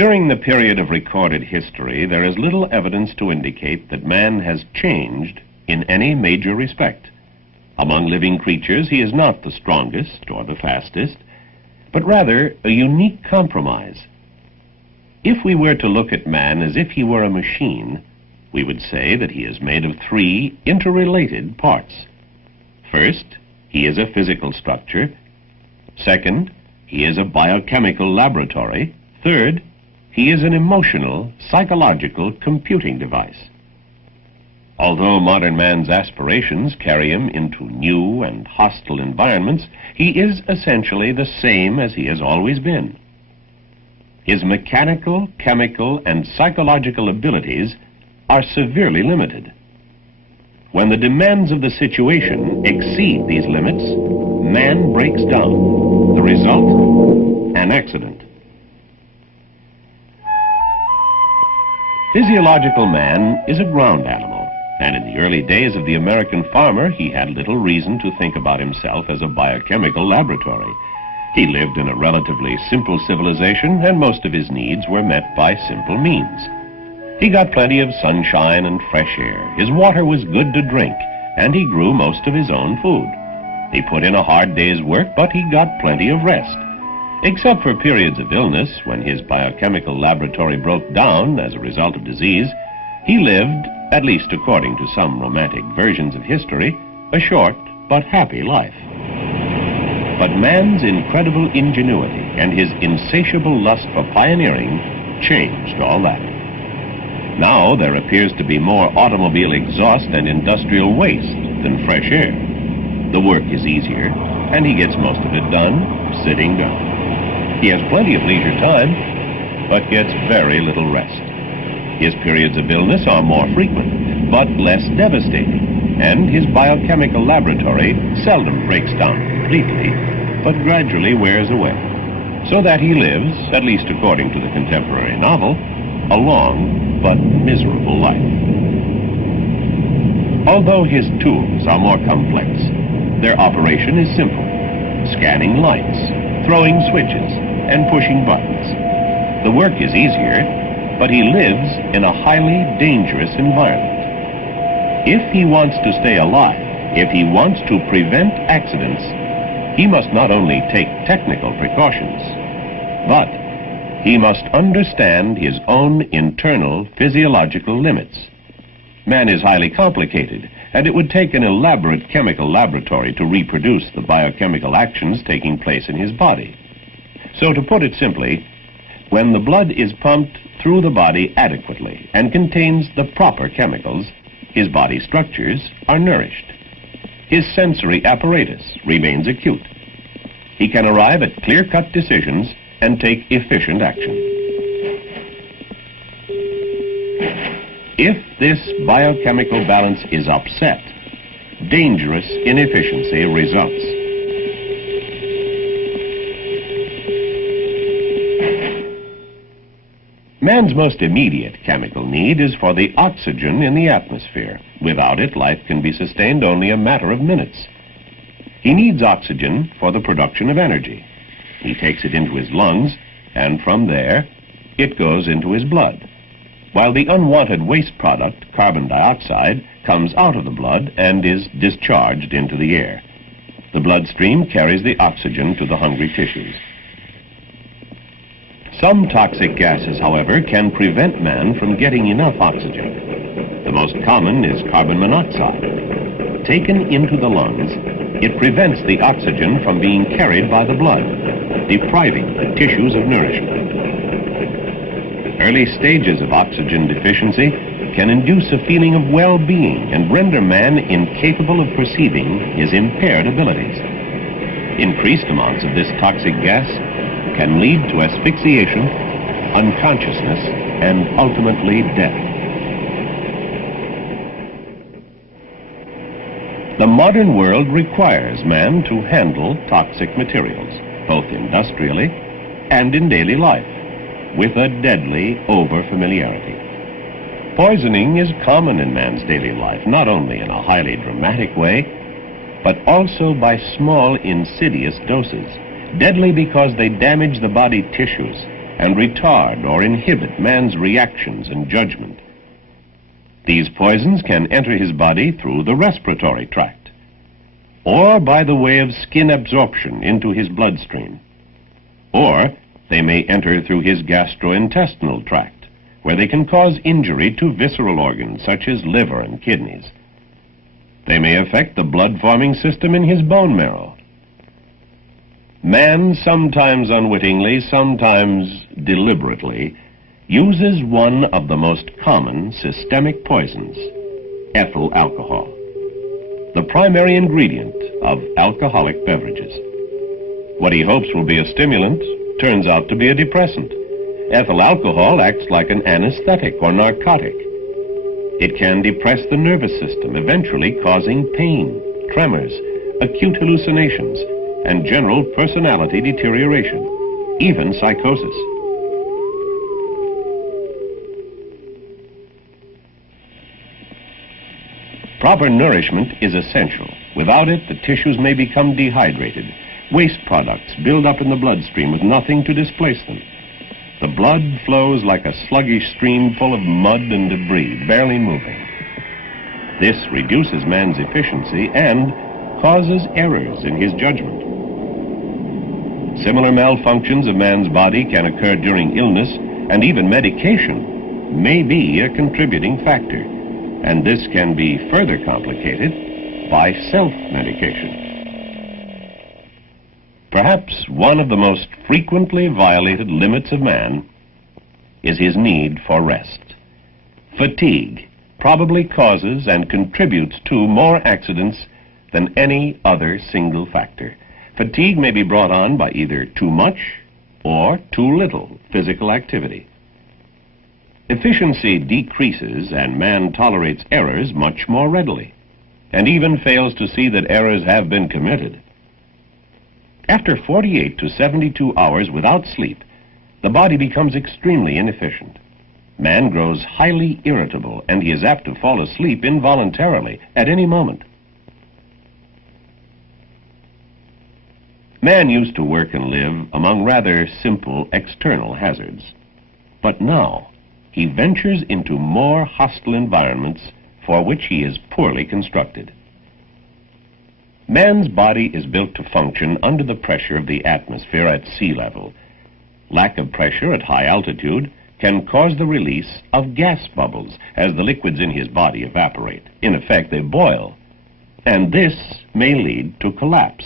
During the period of recorded history, there is little evidence to indicate that man has changed in any major respect. Among living creatures, he is not the strongest or the fastest, but rather a unique compromise. If we were to look at man as if he were a machine, we would say that he is made of three interrelated parts. First, he is a physical structure. Second, he is a biochemical laboratory. Third, he is an emotional, psychological computing device. Although modern man's aspirations carry him into new and hostile environments, he is essentially the same as he has always been. His mechanical, chemical, and psychological abilities are severely limited. When the demands of the situation exceed these limits, man breaks down. The result? An accident. Physiological man is a ground animal, and in the early days of the American farmer, he had little reason to think about himself as a biochemical laboratory. He lived in a relatively simple civilization, and most of his needs were met by simple means. He got plenty of sunshine and fresh air. His water was good to drink, and he grew most of his own food. He put in a hard day's work, but he got plenty of rest. Except for periods of illness, when his biochemical laboratory broke down as a result of disease, he lived, at least according to some romantic versions of history, a short but happy life. But man's incredible ingenuity and his insatiable lust for pioneering changed all that. Now there appears to be more automobile exhaust and industrial waste than fresh air. The work is easier, and he gets most of it done sitting down. He has plenty of leisure time, but gets very little rest. His periods of illness are more frequent, but less devastating, and his biochemical laboratory seldom breaks down completely, but gradually wears away, so that he lives, at least according to the contemporary novel, a long but miserable life. Although his tools are more complex, their operation is simple: scanning lights, throwing switches, and pushing buttons. The work is easier, but he lives in a highly dangerous environment. If he wants to stay alive, if he wants to prevent accidents, he must not only take technical precautions, but he must understand his own internal physiological limits. Man is highly complicated, and it would take an elaborate chemical laboratory to reproduce the biochemical actions taking place in his body. So to put it simply, when the blood is pumped through the body adequately and contains the proper chemicals, his body structures are nourished. His sensory apparatus remains acute. He can arrive at clear-cut decisions and take efficient action. If this biochemical balance is upset, dangerous inefficiency results. Man's most immediate chemical need is for the oxygen in the atmosphere. Without it, life can be sustained only a matter of minutes. He needs oxygen for the production of energy. He takes it into his lungs, and from there, it goes into his blood, while the unwanted waste product, carbon dioxide, comes out of the blood and is discharged into the air. The bloodstream carries the oxygen to the hungry tissues. Some toxic gases, however, can prevent man from getting enough oxygen. The most common is carbon monoxide. Taken into the lungs, it prevents the oxygen from being carried by the blood, depriving the tissues of nourishment. Early stages of oxygen deficiency can induce a feeling of well-being and render man incapable of perceiving his impaired abilities. Increased amounts of this toxic gas can lead to asphyxiation, unconsciousness, and ultimately death. The modern world requires man to handle toxic materials, both industrially and in daily life, with a deadly over-familiarity. Poisoning is common in man's daily life, not only in a highly dramatic way, but also by small, insidious doses, deadly because they damage the body tissues and retard or inhibit man's reactions and judgment. These poisons can enter his body through the respiratory tract, or by the way of skin absorption into his bloodstream, or they may enter through his gastrointestinal tract, where they can cause injury to visceral organs such as liver and kidneys. They may affect the blood-forming system in his bone marrow. Man, sometimes unwittingly, sometimes deliberately, uses one of the most common systemic poisons, ethyl alcohol, the primary ingredient of alcoholic beverages. What he hopes will be a stimulant turns out to be a depressant. Ethyl alcohol acts like an anesthetic or narcotic. It can depress the nervous system, eventually causing pain, tremors, acute hallucinations, and general personality deterioration, even psychosis. Proper nourishment is essential. Without it, the tissues may become dehydrated. Waste products build up in the bloodstream with nothing to displace them. The blood flows like a sluggish stream full of mud and debris, barely moving. This reduces man's efficiency and causes errors in his judgment. Similar malfunctions of man's body can occur during illness, and even medication may be a contributing factor. And this can be further complicated by self-medication. Perhaps one of the most frequently violated limits of man is his need for rest. Fatigue probably causes and contributes to more accidents than any other single factor. Fatigue may be brought on by either too much or too little physical activity. Efficiency decreases and man tolerates errors much more readily, and even fails to see that errors have been committed. After 48 to 72 hours without sleep, the body becomes extremely inefficient. Man grows highly irritable, and he is apt to fall asleep involuntarily at any moment. Man used to work and live among rather simple external hazards, but now he ventures into more hostile environments for which he is poorly constructed. Man's body is built to function under the pressure of the atmosphere at sea level. Lack of pressure at high altitude can cause the release of gas bubbles as the liquids in his body evaporate. In effect, they boil, and this may lead to collapse.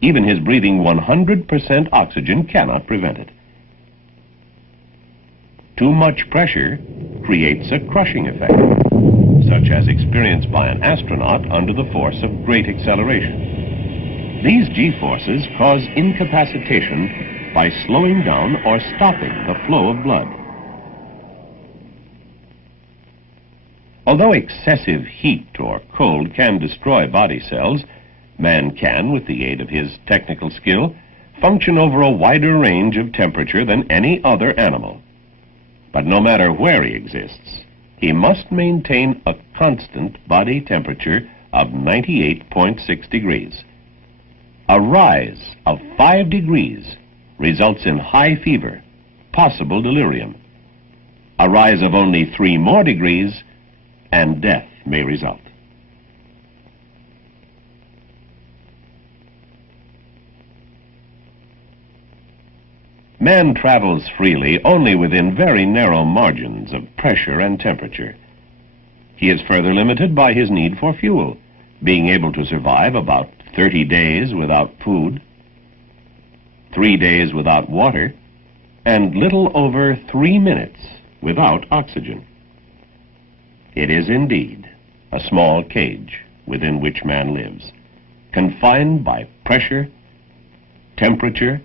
Even his breathing 100% oxygen cannot prevent it. Too much pressure creates a crushing effect, such as experienced by an astronaut under the force of great acceleration. These G-forces cause incapacitation by slowing down or stopping the flow of blood. Although excessive heat or cold can destroy body cells, man can, with the aid of his technical skill, function over a wider range of temperature than any other animal. But no matter where he exists, he must maintain a constant body temperature of 98.6 degrees. A rise of 5 degrees results in high fever, possible delirium. A rise of only 3 more degrees, and death may result. Man travels freely only within very narrow margins of pressure and temperature. He is further limited by his need for fuel, being able to survive about 30 days without food, 3 days without water, and little over 3 minutes without oxygen. It is indeed a small cage within which man lives, confined by pressure, temperature,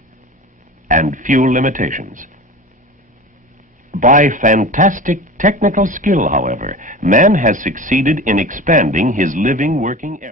and fuel limitations. By fantastic technical skill, however, man has succeeded in expanding his living working area.